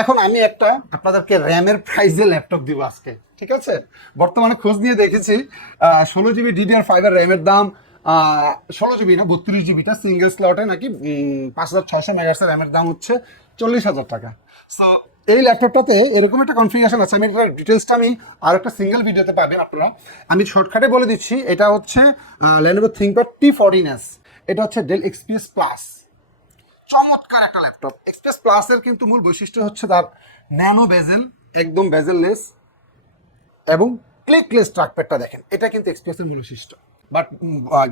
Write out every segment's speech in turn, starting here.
এখন আমি একটা আপনাদেরকে র্যামের প্রাইজে ল্যাপটপ দিব আজকে, ঠিক আছে? বর্তমানে খোঁজ নিয়ে দেখেছি 16 জিবি DDR5 এর র্যামের দাম 16 জিবি না 32 জিবিটা সিঙ্গেল স্লটে নাকি 5600 মেগাহার্টজ র্যামের দাম হচ্ছে 40,000 টাকা। সো এই ল্যাপটপটাতে এরকম একটা কনফিগারেশন আছে, আমি এটার ডিটেলসটা আমি আর একটা সিঙ্গেল ভিডিওতে পাবেন আপনারা। আমি শর্টকাটে বলে দিচ্ছি, এটা হচ্ছে Lenovo ThinkPad T14s, এটা হচ্ছে ডেল XPS প্লাস। চমৎকার একটা ল্যাপটপ। এক্সপ্রেস প্লাসের কিন্তু মূল বৈশিষ্ট্য হচ্ছে তার ন্যানো বেজেল, একদম বেজেললেস এবং ক্লিকলেস ট্র্যাকপ্যাডটা দেখেন, এটা কিন্তু এক্সপ্রেসের মূল বৈশিষ্ট্য। বাট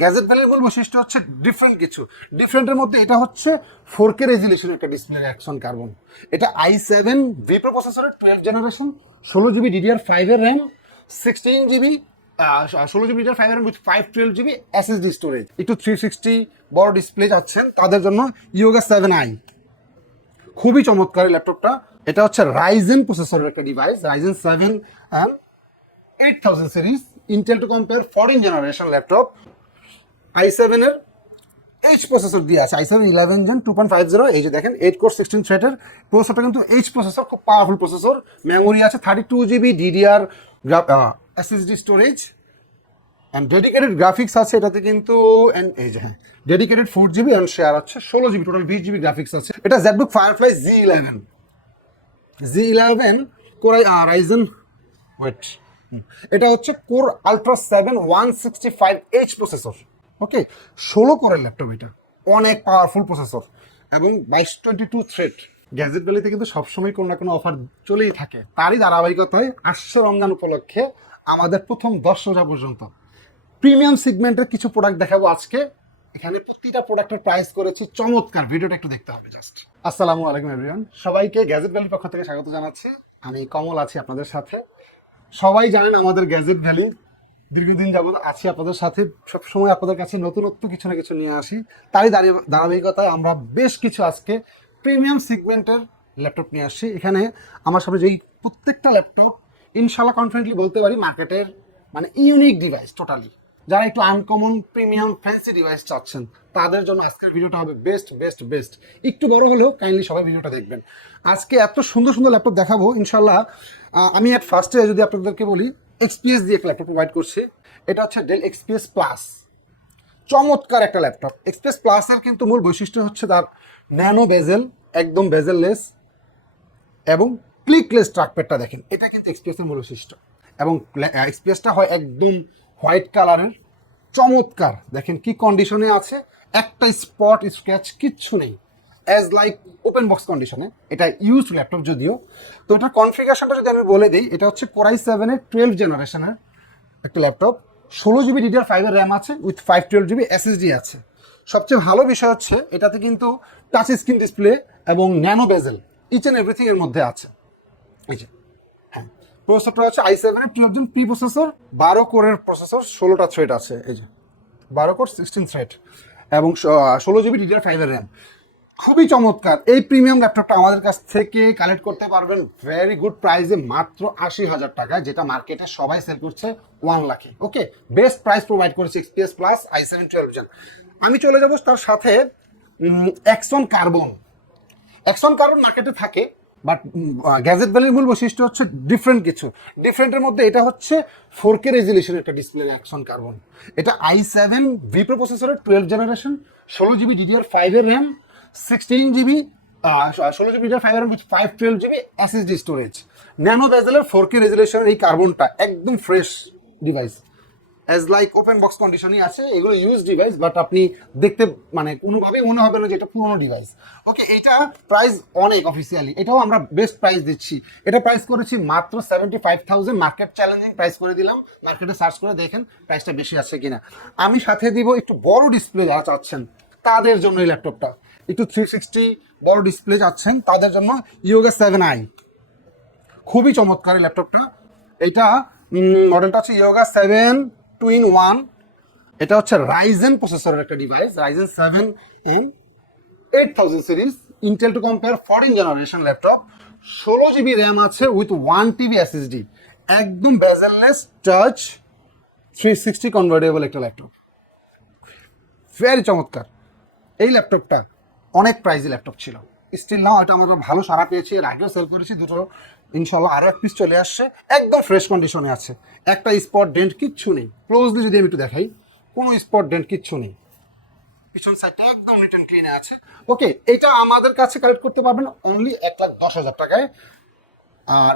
গ্যাজেট ভ্যালির মূল বৈশিষ্ট্য হচ্ছে ডিফারেন্ট কিছু। ডিফারেন্টের মধ্যে এটা হচ্ছে 4K রেজুলেশন একটা ডিসপ্লে অ্যাকশন কার্বন। এটা i7 Vipro প্রসেসরের 12 জেনারেশন, 16 জিবি DDR5 এর র্যাম, 16 জিবি 16 জিবি DDR5 এর RAM with 512 GB SSD storage. একটু 360 বড় ডিসপ্লে যাচ্ছেন তাদের জন্য ইয়োগা 7i খুবই চমৎকার ল্যাপটপটা। এটা হচ্ছে রাইজেন প্রসেসরের একটা device, Ryzen 7 and 8000 series, Intel to compare 14 generation laptop. i7 এর এইচ প্রসেসর দিয়ে আছে, i7 11 Gen 2.50। এই যে দেখেন 8 কোর 16 থ্রেডের প্রসেসরটা কিন্তু এইচ প্রসেসর, খুব পাওয়ারফুল প্রসেসর। মেমোরি আছে 32 GB DDR SSD storage and dedicated graphics আছে এটাতে কিন্তু। এই যে হ্যাঁ, ডেডিকেটেড 4 জিবি অ্যান্ড শেয়ার হচ্ছে 16 জিবি, টোটাল 20 জিবি গ্রাফিক্স আছে। এটা ZBook Firefly Z11 core Ryzen wait, এটা হচ্ছে কোর আলট্রা 7 165H প্রসেসর। ওকে, 16 কোরের ল্যাপটপ, এটা অনেক পাওয়ারফুল প্রসেসর এবং 2222 থ্রেড। গ্যাজেট ভ্যালিতে কিন্তু সবসময় কোনো না কোনো অফার চলেই থাকে, তারই ধারাবাহিকতায় আসছে রমজান উপলক্ষে আমাদের প্রথম 10 রোজা পর্যন্ত প্রিমিয়াম সেগমেন্টের কিছু প্রোডাক্ট দেখাবো আজকে। এখানে প্রতিটা প্রোডাক্টের প্রাইস করেছি চমৎকার, ভিডিওটা একটু দেখতে হবে জাস্ট। আসসালামু আলাইকুম এভরিওয়ান, সবাইকে গ্যাজেট ভ্যালির পক্ষ থেকে স্বাগত জানাচ্ছি। আমি কমল আছি আপনাদের সাথে। সবাই জানেন আমাদের গ্যাজেট ভ্যালি দীর্ঘদিন যাবত আছি আপনাদের সাথে, সবসময় আপনাদের কাছে নতুনত্ব কিছু না কিছু নিয়ে আসি। তারই ধারাবাহিকতায় আমরা বেশ কিছু আজকে প্রিমিয়াম সেগমেন্টের ল্যাপটপ নিয়ে আসছি। এখানে আমার সামনে যেই প্রত্যেকটা ল্যাপটপ ইনশাল্লাহ কনফিডেন্টলি বলতে পারি মার্কেটের মানে ইউনিক ডিভাইস টোটালি। যারা একটু আনকমন প্রিমিয়াম ফ্যান্সি ডিভাইস চাচ্ছেন তাদের জন্য আজকের ভিডিওটা হবে বেস্ট বেস্ট বেস্ট। একটু বড় হলেও কাইন্ডলি সবাই ভিডিওটা দেখবেন। আজকে এত সুন্দর সুন্দর ল্যাপটপ দেখাবো ইনশাল্লাহ। আমি এট ফার্স্টে যদি আপনাদেরকে বলি, XPS দিয়ে একটা ল্যাপটপ প্রোভাইড করছি। এটা হচ্ছে ডেল XPS প্লাস, চমৎকার একটা ল্যাপটপ। XPS প্লাসের কিন্তু মূল বৈশিষ্ট্য হচ্ছে তার ন্যানো বেজেল, একদম বেজেললেস এবং ক্লিকলেস ট্র্যাকপ্যাডটা দেখেন, এটা কিন্তু XPS এর মূল বৈশিষ্ট্য। এবং XPSটা হয় একদম হোয়াইট কালারের, চমৎকার। দেখেন কি কন্ডিশনে আছে, একটা স্পট স্ক্র্যাচ কিচ্ছু নেই, অ্যাজ লাইক ওপেন বক্স কন্ডিশনে। এটা ইউজড ল্যাপটপ যদিও। তো এটার কনফিগারেশনটা যদি আমি বলে দিই, এটা হচ্ছে কোর i7 এর 12 জেনারেশনের একটা ল্যাপটপ, 16 জিবি DDR5 এর র্যাম আছে উইথ 512 জিবি SSD আছে। সবচেয়ে ভালো বিষয় হচ্ছে এটাতে কিন্তু টাচ স্ক্রিন ডিসপ্লে এবং nano bezel each and everything এর মধ্যে আছে। এই যে হ্যাঁ, প্রসেসরটা হচ্ছে i7 এর 12 Gen প্রি প্রসেসর, 12 কোরের প্রসেসর, 16টা থ্রেড আছে। এই যে 12 কোর 16 থ্রেড এবং 16 জিবি DDR5 এর র্যাম। খুবই চমৎকার। এই প্রিমিয়াম ল্যাপটপটা আমাদের কাছ থেকে কালেক্ট করতে পারবেন ভেরি গুড প্রাইসে, মাত্র 80,000 টাকা, যেটা মার্কেটে সবাই সেল করছে 1 লাখে। ওকে, বেস্ট প্রাইস প্রোভাইড করেছে XPS প্লাস i7 12 Gen। আমি চলে যাব তার সাথে অ্যাক্সন কার্বন। অ্যাক্সন কার্বন মার্কেটে থাকে, বাট গ্যাজেট ভ্যালির মূল বৈশিষ্ট্য হচ্ছে ডিফারেন্ট কিছু। ডিফারেন্টের মধ্যে এটা হচ্ছে 4K রেজুলেশন একটা ডিসপ্লে অ্যাকশন কার্বন। এটা i7 Vipro প্রসেসরের 12 জেনারেশন, 16 জিবি DDR5 এর র্যাম, 16 জিবি 16 জিবি DDR5 এর RAM with 512 GB SSD storage. Nano বেজেলের 4K রেজুলেশনের এই কার্বনটা একদম fresh device, as like open box কন্ডিশনই আছে। এগুলো ইউজ ডিভাইস, বাট আপনি দেখতে মানে কোনোভাবেই মনে হবে না যে এটা পুরোনো ডিভাইস। ওকে, এটা প্রাইস অনেক অফিসিয়ালি, এটাও আমরা বেস্ট প্রাইস দিচ্ছি। এটা প্রাইস করেছি মাত্র 75,000, মার্কেট চ্যালেঞ্জিং প্রাইস করে দিলাম। মার্কেটে সার্চ করে দেখেন প্রাইসটা বেশি আছে কিনা। আমি সাথে দিব একটু বড় ডিসপ্লে যারা চাচ্ছেন তাদের জন্য এই ল্যাপটপটা, একটু 360 বড় ডিসপ্লে চাচ্ছেন তাদের জন্য ইয়োগা 7i খুবই চমৎকার এই ল্যাপটপটা। এটা মডেলটা হচ্ছে ইয়োগা 7 2-in-1। এটা হচ্ছে রাইজেন প্রসেসরের একটা device, Ryzen 7 and 8000 series, Intel to compare 14 generation laptop, 16 GB RAM আছে উইথ 1 TB SSD, একদম বেজেললেস টাচ 360 কনভার্টেবল একটা ল্যাপটপ, ভেরি চমৎকার। এই ল্যাপটপটা অনেক প্রাইজি ল্যাপটপ ছিল, স্টিল নাও, এটা আমরা ভালো সারা পেয়েছি, এর আগেও সেল করেছি দুটো, ইনশাল্লাহ আরও এক পিস চলে আসছে, একদম ফ্রেশ কন্ডিশনে আছে, একটা স্পট ডেন্ট কিচ্ছু নেই। ক্লোজলি যদি আমি একটু দেখাই, কোনো স্পট ডেন্ট কিচ্ছু নেই, পিছন সাইডটা একদম নিট অ্যান্ড ক্লিনে আছে। ওকে, এটা আমাদের কাছে কালেক্ট করতে পারবেন অনলি 1,10,000 টাকায়। আর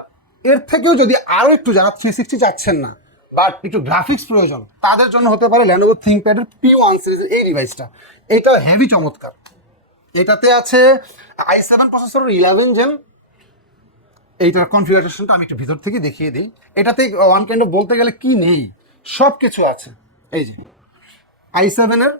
এর থেকেও যদি আরও একটু যারা 360 চাচ্ছেন না বাট একটু গ্রাফিক্স প্রয়োজন, তাদের জন্য হতে পারে Lenovo ThinkPad এর P1 সিরিজের এই ডিভাইসটা। এটা হেভি চমৎকার, এটাতে আছে i7 প্রসেসর 11 জেন। এইটার কনফিগারেশনটা আমি একটু ভিতর থেকে দেখিয়ে দিই। এটাতে ওয়ান কাইন্ড অফ বলতে গেলে কি নেই, সব কিছু আছে। এই যে i7 এর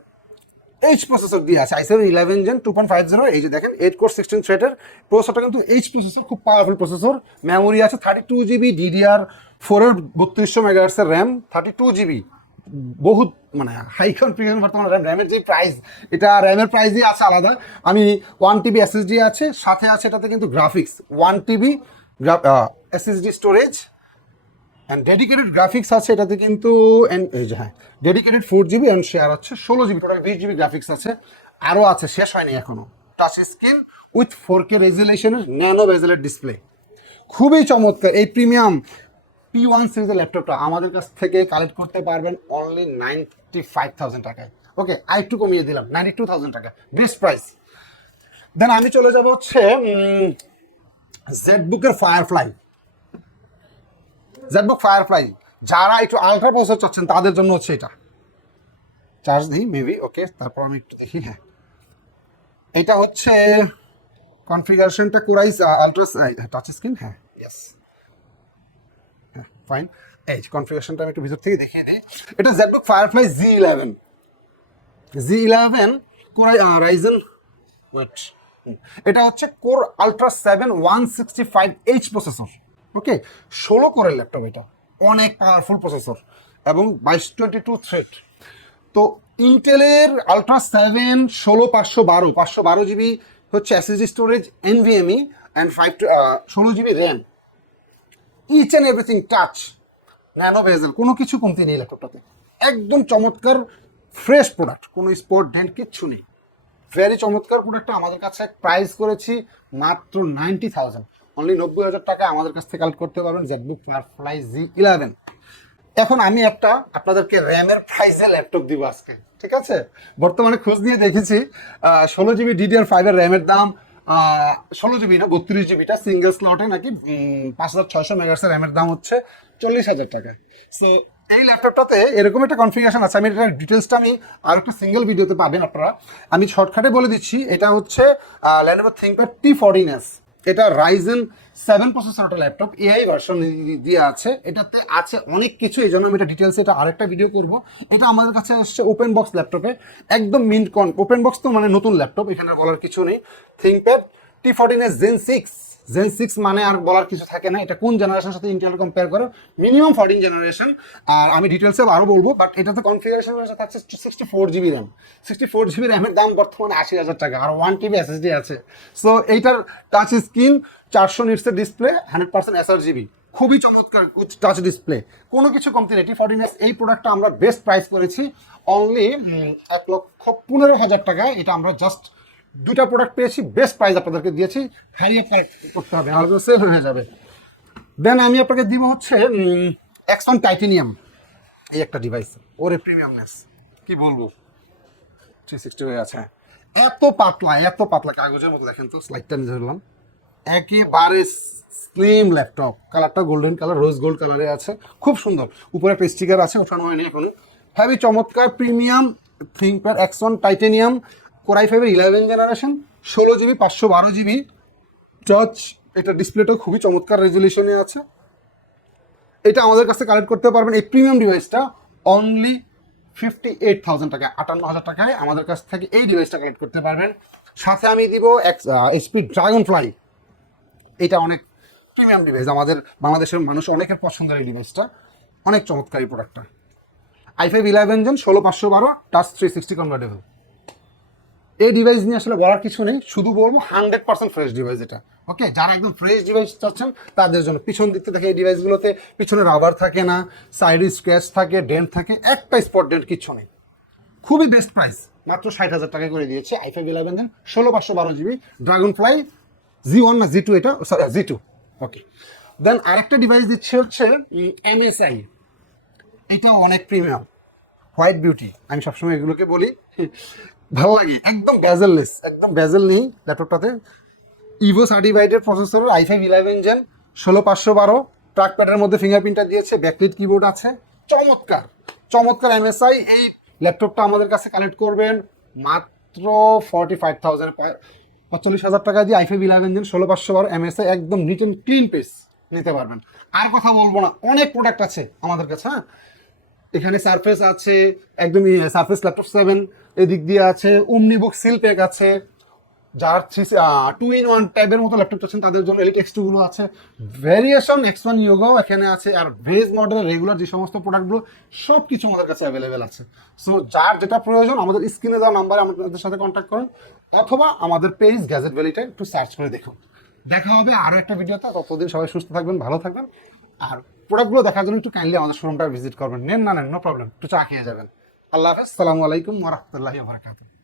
এইচ প্রসেসর দিয়ে আছে, i7 11 জেন 2.50। এই যে দেখেন 8 কোর 16 থ্রেডের প্রসেসরটা কিন্তু এইচ প্রসেসর, খুব পাওয়ারফুল প্রসেসর। মেমোরি আছে 32GB, DDR4 এর 3200 মেগাহার্টসের র্যাম, 32GB, বহুত মানে হাই কনফিগারেশন বর্তমানে র্যামের যে প্রাইস, এটা র্যামের প্রাইসই আছে আলাদা। আমি 1TB SSD আছে, সাথে আছে এটাতে কিন্তু graphics 1TB SSD storage and dedicated graphics আছে এটাতে কিন্তু, এই যে হ্যাঁ ডেডিকেটেড 4GB অ্যান্ড শেয়ার হচ্ছে 16GB, টোটাল 20GB গ্রাফিক্স আছে। আরও আছে, শেষ হয়নি এখনো, টাচ স্ক্রিন উইথ 4K রেজুলেশনের ন্যানো বেজেলের ডিসপ্লে, খুবই চমৎকার। এই প্রিমিয়াম P1 সিরিজের ল্যাপটপটা আমাদের কাছ থেকে কালেক্ট করতে পারবেন অনলি 95,000 টাকায়। ওকে, আর একটু কমিয়ে দিলাম, 92,000 টাকা, বেস্ট প্রাইস। দেন আমি চলে যাব হচ্ছে জেটবুকের ফায়ারফ্লাই। যারা একটু আলট্রা প্রসেসর চাচ্ছেন তাদের জন্য হচ্ছে এটা। চার্জ দিই মেবি, ওকে, তারপর আমি একটু দেখি। হ্যাঁ, এটা হচ্ছে কনফিগারেশনটা কোরাইস আলট্রা টাচ স্ক্রিন, হ্যাঁ ইয়েস, হ্যাঁ ফাইন। এই কনফিগারেশনটা আমি একটু ভিতর থেকে দেখিয়ে দিই। এটা ZBook Firefly Z11 core i Ryzen, wait, এটা হচ্ছে কোর আলট্রা 7 165H প্রসেসর। ওকে, 16 কোরের ল্যাপটপ, এটা অনেক পাওয়ারফুল প্রসেসর এবং 2222 থ্রেড। তো ইন্টেলের আলট্রা 7 512GB হচ্ছে SSD storage, NVMe and 16GB RAM, each and everything touch, nano bezel, কোনো কিছু কমতি নেই ল্যাপটপটাতে। একদম চমৎকার ফ্রেশ প্রোডাক্ট, কোনো স্পট ডেন্ট কিচ্ছু নেই, ভেরি চমৎকার প্রোডাক্টটা। আমাদের কাছে প্রাইস করেছি মাত্র 90,000, অনলি 90,000 টাকা আমাদের কাছ থেকে কালেক্ট করতে পারবেন জেটবুক ফায়ারফ্লাই Z11। এখন আমি একটা আপনাদেরকে র্যামের প্রাইসে ল্যাপটপ দিব আজকে, ঠিক আছে? বর্তমানে খোঁজ নিয়ে দেখেছি 16GB DDR5 এর র্যামের দাম 16GB না 32GBটা সিঙ্গেল স্লটে নাকি 5600 মেগাহার্টসের র্যামের দাম হচ্ছে 40,000 টাকা। সো এই ল্যাপটপটাতে এরকম একটা কনফিগারেশন আছে, আমি এটার ডিটেলসটা আমি আর একটা সিঙ্গেল ভিডিওতে পাবেন আপনারা। আমি শর্টকাটে বলে দিচ্ছি, এটা হচ্ছে Lenovo ThinkPad T14s, এটা Ryzen 7 processor laptop, AI version দিয়ে আছে, এটাতে আছে অনেক কিছু, এই জন্য আমি এটা ডিটেলসে এটা আরেকটা ভিডিও করব। এটা আমাদের কাছে আসছে ওপেন বক্স ল্যাপটপে, একদম মিন্ট ওপেন বক্স, তো মানে নতুন ল্যাপটপ, এখানে বলার কিছু নেই। ThinkPad T14s Gen 6 মানে আর বলার কিছু থাকে না। এটা কোন জেনারেশনের সাথে ইন্টেল কম্পেয়ার করে, মিনিমাম 14 জেনারেশন। আর আমি ডিটেলসে আরও বলবো, বাট এটাতে কনফিগারেশন থাকছে 64GB র্যাম। 64GB র্যামের দাম বর্তমানে 80,000 টাকা, আর 1TB SSD আছে। সো এইটার টাচ স্ক্রিন, 400 নিটসের ডিসপ্লে, 100% sRGB, খুবই চমৎকার টাচ ডিসপ্লে, কোনো কিছু কমতি নেই। T14s এই প্রোডাক্টটা আমরা বেস্ট প্রাইস করেছি অনলি 1,15,000 টাকায়। এটা আমরা জাস্ট দুইটা প্রোডাক্ট পেয়েছি, বেস্ট প্রাইস আপনাদেরকে দিয়েছি, হ্যারিয়ে করতে হবে, আর সেল হয়ে যাবে। দেন আমি আপনাকে দিব হচ্ছে X1 টাইটেনিয়াম, এই একটা ডিভাইস, ওরে প্রিমিয়ামনেস কি বলবো, 360 হয়ে আছে, এত পাতলা কাগজের মতো। দেখেন তো স্লাইডটা নিয়ে ধরলাম, একেবারে স্লিম ল্যাপটপ, কালারটা গোল্ডেন কালার, রোজ গোল্ড কালারে আছে, খুব সুন্দর। উপরে একটা স্টিকার আছে, ওঠানো হয়নি এখনো। হ্যাভি চমৎকার premium ThinkPad X1 titanium, Core i5 এর 11 জেনারেশন, 16GB 512GB টাচ। এটা ডিসপ্লেটাও খুবই চমৎকার রেজুলেশনে আছে। এটা আমাদের কাছে কালেক্ট করতে পারবেন এই প্রিমিয়াম ডিভাইসটা অনলি 58,000 টাকা, 58,000 টাকায় আমাদের কাছ থেকে এই ডিভাইসটা কালেক্ট করতে পারবেন। সাথে আমি দিব HP Dragonfly, এটা অনেক প্রিমিয়াম ডিভাইস, আমাদের বাংলাদেশের মানুষ অনেকের পছন্দের এই ডিভাইসটা, অনেক চমৎকার এই প্রোডাক্টটা। i5 11 Gen 16512 touch 360 convertible. এই ডিভাইস নিয়ে আসলে বলার কিছু নেই, শুধু বলবো 100% ফ্রেশ ডিভাইস এটা। ওকে, যারা একদম ফ্রেশ ডিভাইস চাচ্ছেন তাদের জন্য। পিছন দিকতে দেখে এই ডিভাইসগুলোতে পিছনে রাবার থাকে না, সাইডে স্ক্র্যাচ থাকে, ডেন্ট থাকে, একটা স্পট ডেন্ট কিচ্ছু নেই, খুবই বেস্ট প্রাইস মাত্র 60,000 টাকা করে দিয়েছে i5 11 দেন 16/512 GB ড্রাগন ফ্লাই Z1 না Z2 এটা সরি Z2 ওকে। দেন আরেকটা ডিভাইস দিচ্ছে হচ্ছে MSI, এটাও অনেক প্রিমিয়াম হোয়াইট বিউটি, আমি সবসময় এগুলোকে বলি ভালো লাগে, একদম বেজেললেস, একদম বেজেল নেই ল্যাপটপটাতে। ইভো সার্টিফাইডের প্রসেসরের i5 11 জেন 16/512, ট্র্যাক প্যাডের মধ্যে ফিঙ্গারপ্রিন্টটা দিয়েছে, ব্যাকলিট কিবোর্ড আছে, চমৎকার চমৎকার MSI। এই ল্যাপটপটা আমাদের কাছে কালেক্ট করবেন মাত্র 45,000 টাকা দিয়ে i5 11 জেন 16/512 MSI, একদম নিট অ্যান্ড ক্লিন পেস নিতে পারবেন। আর কথা বলবো না, অনেক প্রোডাক্ট আছে আমাদের কাছে। হ্যাঁ, এখানে সারফেস আছে, একদমই সারফেস ল্যাপটপ 7, এদিক দিয়ে আছে ওমনিবুক সিল প্যাক আছে, যার 2-in-1 টাইপের মতো ল্যাপটপ আছেন তাদের জন্য এলিট X2 গুলো আছে, ভ্যারিয়েশন X1 ইয়োগাও এখানে আছে, আর বেস মডেলের রেগুলার যে সমস্ত প্রোডাক্টগুলো সব কিছু আমাদের কাছে অ্যাভেলেবেল আছে। সো যার যেটা প্রয়োজন আমাদের স্ক্রিনে দেওয়া নাম্বারে আমাদের সাথে কন্ট্যাক্ট করুন, অথবা আমাদের পেজ গ্যাজেট ভ্যালিটা একটু সার্চ করে দেখুন। দেখা হবে আরও একটা ভিডিওতে, ততদিন সবাই সুস্থ থাকবেন, ভালো থাকবেন, আর প্রোডাক্টগুলো দেখার জন্য একটু কাইন্ডলি আমাদের শোরুমটা ভিজিট করবেন। নেন না নেন, নো প্রবলেম, একটু চা খেয়ে যাবেন। আল্লাহ হাফেজ, সালামু আলাইকুম ওয়া রাহমাতুল্লাহি ওয়া বারাকাতুহু।